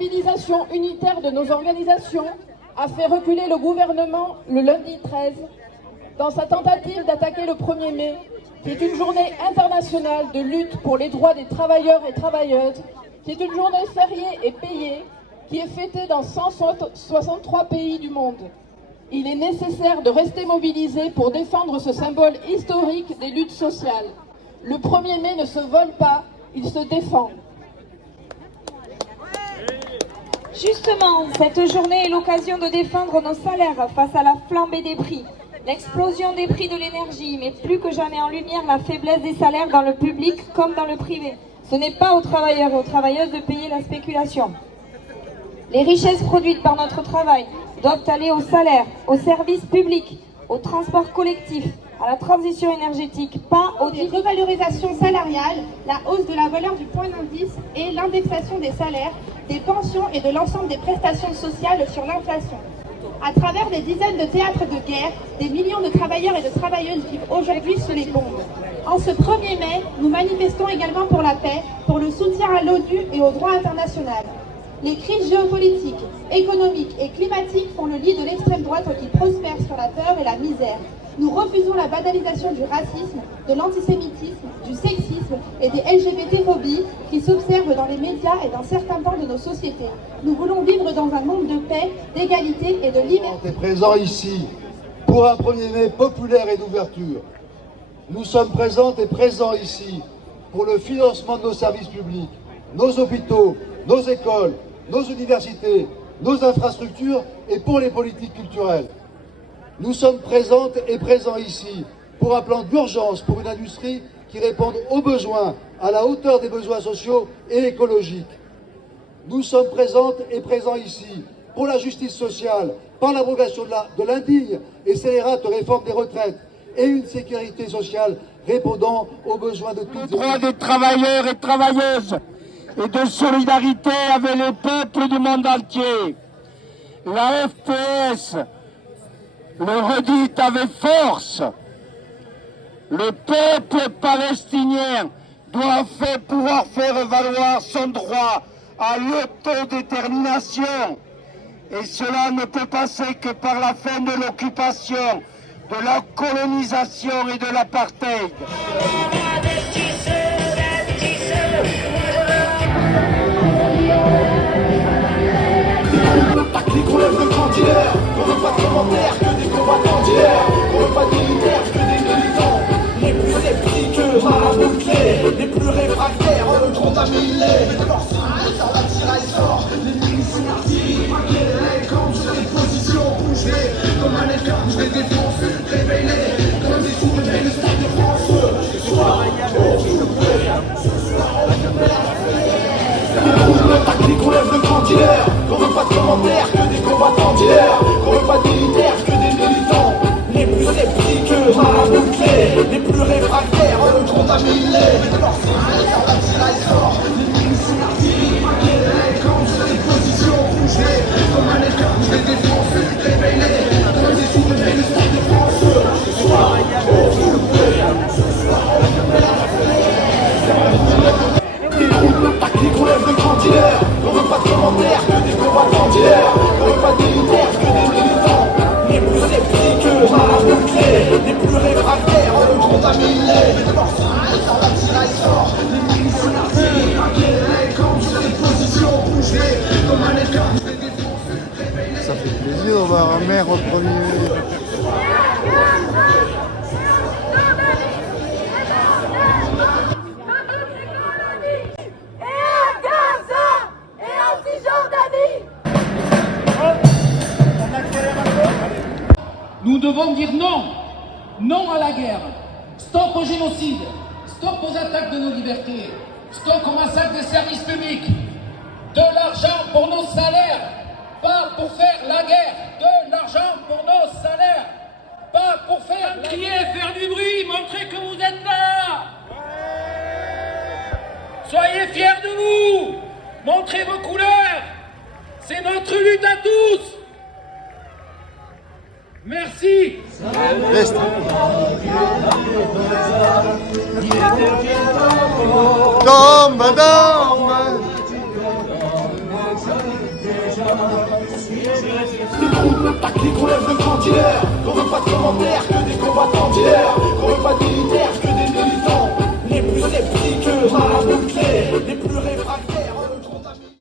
mobilisation unitaire de nos organisations a fait reculer le gouvernement le lundi 13 dans sa tentative d'attaquer le 1er mai, qui est une journée internationale de lutte pour les droits des travailleurs et travailleuses, qui est une journée fériée et payée, qui est fêtée dans 163 pays du monde. Il est nécessaire de rester mobilisé pour défendre ce symbole historique des luttes sociales. Le 1er mai ne se vole pas, il se défend. Justement, cette journée est l'occasion de défendre nos salaires face à la flambée des prix, l'explosion des prix de l'énergie, mais plus que jamais en lumière la faiblesse des salaires dans le public comme dans le privé. Ce n'est pas aux travailleurs et aux travailleuses de payer la spéculation. Les richesses produites par notre travail doivent aller aux salaires, aux services publics, au transport collectif, à la transition énergétique, pas aux revalorisations salariales, la hausse de la valeur du point d'indice et l'indexation des salaires, des pensions et de l'ensemble des prestations sociales sur l'inflation. À travers des dizaines de théâtres de guerre, des millions de travailleurs et de travailleuses vivent aujourd'hui sous les bombes. En ce 1er mai, nous manifestons également pour la paix, pour le soutien à l'ONU et au droit international. Les crises géopolitiques, économiques et climatiques font le lit de l'extrême droite qui prospère sur la peur et la misère. Nous refusons la banalisation du racisme, de l'antisémitisme, du sexisme et des LGBT-phobies qui s'observent dans les médias et dans certains pans de nos sociétés. Nous voulons vivre dans un monde de paix, d'égalité et de liberté. On est présent ici pour un 1er mai populaire et d'ouverture. Nous sommes présentes et présents ici pour le financement de nos services publics, nos hôpitaux, nos écoles, nos universités, nos infrastructures et pour les politiques culturelles. Nous sommes présentes et présents ici pour un plan d'urgence pour une industrie qui réponde aux besoins, à la hauteur des besoins sociaux et écologiques. Nous sommes présentes et présents ici pour la justice sociale, par l'abrogation de l'indigne et scélérate réforme des retraites et une sécurité sociale répondant aux besoins de tous. Les droits des travailleurs et travailleuses et de solidarité avec les peuples du monde entier. La FPS le redit avec force. Le peuple palestinien doit pouvoir faire valoir son droit à l'autodétermination. Et cela ne peut passer que par la fin de l'occupation, de la colonisation et de l'apartheid. Les collègues de candidats, on veut pas de commentaires que des combattants d'hier, on veut pas de militaires que des militants. Les plus sceptiques, maraboutés, les plus réfractaires, le compte à mille. De leur signe, sort la tiraille sort, les munitions artillerie, maquillées, comme sur les positions, bougez, comme un écart, je les défonce, réveillez, comme des soulevés, le stade de France. Ce soir, les collègues de candidats, on veut pas de commentaires que des combattants d'hier, on veut pas de militaires que des militants. Les plus sceptiques, maraboutés, les plus réfractaires, le compte à mille. De leur signe, sort la tiraille sort, les munitions artillerie, maquillées, comme sur les positions, bougez, comme un écart, je les défonce, réveillez, comme des soulevés, le stade de France. Ce soir, les collègues de candidats, on veut pas de commentaires que des combattants d'hier, on veut pas de militaires que des militants. Les plus sceptiques, maraboutés, les plus réfractaires, le compte à mille. De leur signe, sort la tiraille sort, les munitions artillerie, maquillées, comme sur les positions, bougez, comme un écart, je les défonce, réveillez. Ça fait plaisir de voir un maire au 1er mai. Nous devons dire non. Non à la guerre. Stop au génocide. Stop aux attaques de nos libertés. Stop au massacre des services publics. De l'argent pour nos salaires. Pas pour faire la guerre. De l'argent pour nos salaires. Pas pour faire la guerre. Faire du bruit. Montrez que vous êtes là. Soyez fiers de vous. Montrez vos couleurs. C'est notre lutte à tous. Merci. Tombe, tombe. route, ta clique, on lève le grand dealer. Qu'on veut pas de commentaires, que des combattants dealers. Qu'on veut pas de